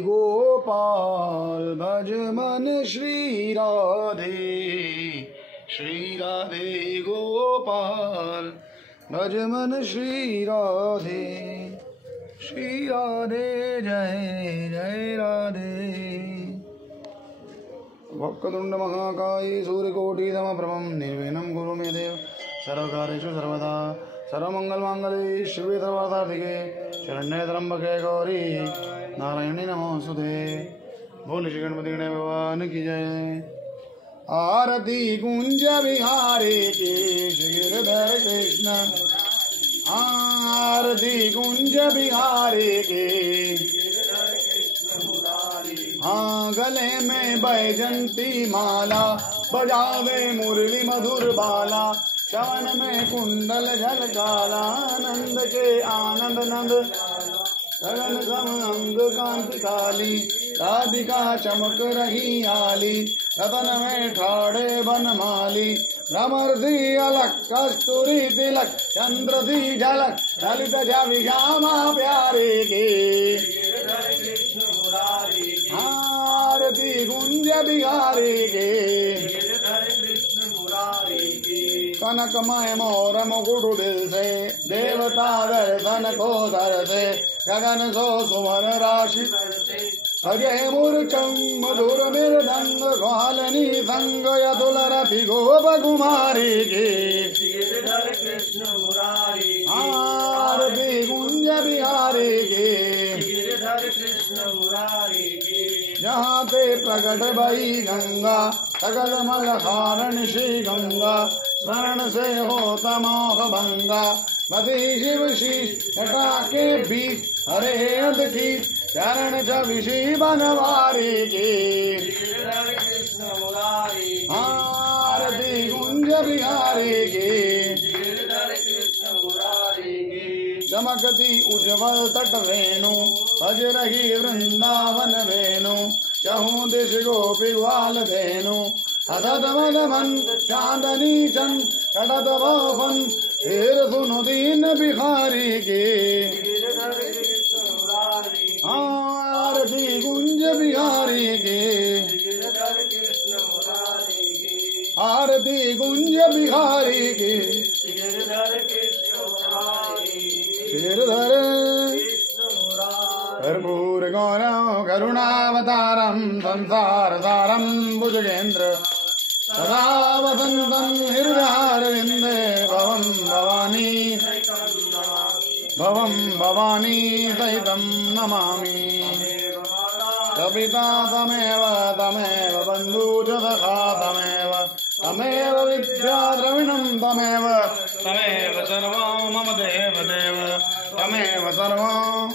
गोपाल भज मन श्री राधे गोपाल भज मन श्री राधे जय जय राधे। वक्रतुंड महाकाय सूर्यकोटि समप्रभं निर्विघ्नं कुरु मे देव सर्वकार्येषु सर्वदा सर्वमंगलमांगल्ये शिवे सर्वार्थसाधिके शरण्ये त्र्यंबके गौरी नारायणी नमोस्तुते। बोल श्री गणपति गणेश भगवान की जय। आरती कुंज विहारे के गिरधर कृष्ण, आरती कुंज विहारे के हाँ गले में बैजंती माला बजावे मुरली मधुर बाला, श्रवण में कुंडल झलकाला आनंद के आनंद नंद गगन सम अंग कांति काली राधिका चमक रही आली, रतन में ठाड़े बनमाली भ्रमर दी अलक कस्तूरी तिलक चंद्र दी झलक ललित छवि श्यामा प्यारे के आरती कुंज बिहारी के कनकमय मोर मुकुट दिल से देवता दर्शन को दर से गगन सो सुमन राशि अजय मूर्छं मधुर मृदंग ग्वालनी संग यतुल रथि गोप कुमारी के आरती कुंज बिहारी के जहाँ ते प्रकट भई गंगा सकल मल हारण श्री गंगा, स्मरण से हो तमोह भंगा मति शिव शीश जटा के बीच हरे की चरण छवि बनवारी की आरती कुंज बिहारी की चमकती उज्ज्वल तट वेणु भज रही वृंदावन वेणु, चहु दिश गोपी ग्वाल धेनु अधद मदमन चांदनी चंद कटत भवन फिर सुनो दीन बिहारी के आरती कुंज बिहारी के आरती कुंज बिहारी के गिरधर कर्पूर गौरव करुणावतारं संसार सारं भुजगेन्द्र सदा वसन्तं हृदयारविन्दे भवं भवानी सहितं नमामि। कपिता तमेव तमेव बन्धु च सखा तमेव विद्या द्रविणं तमेव सर्वं मम देव तमेव सर्वं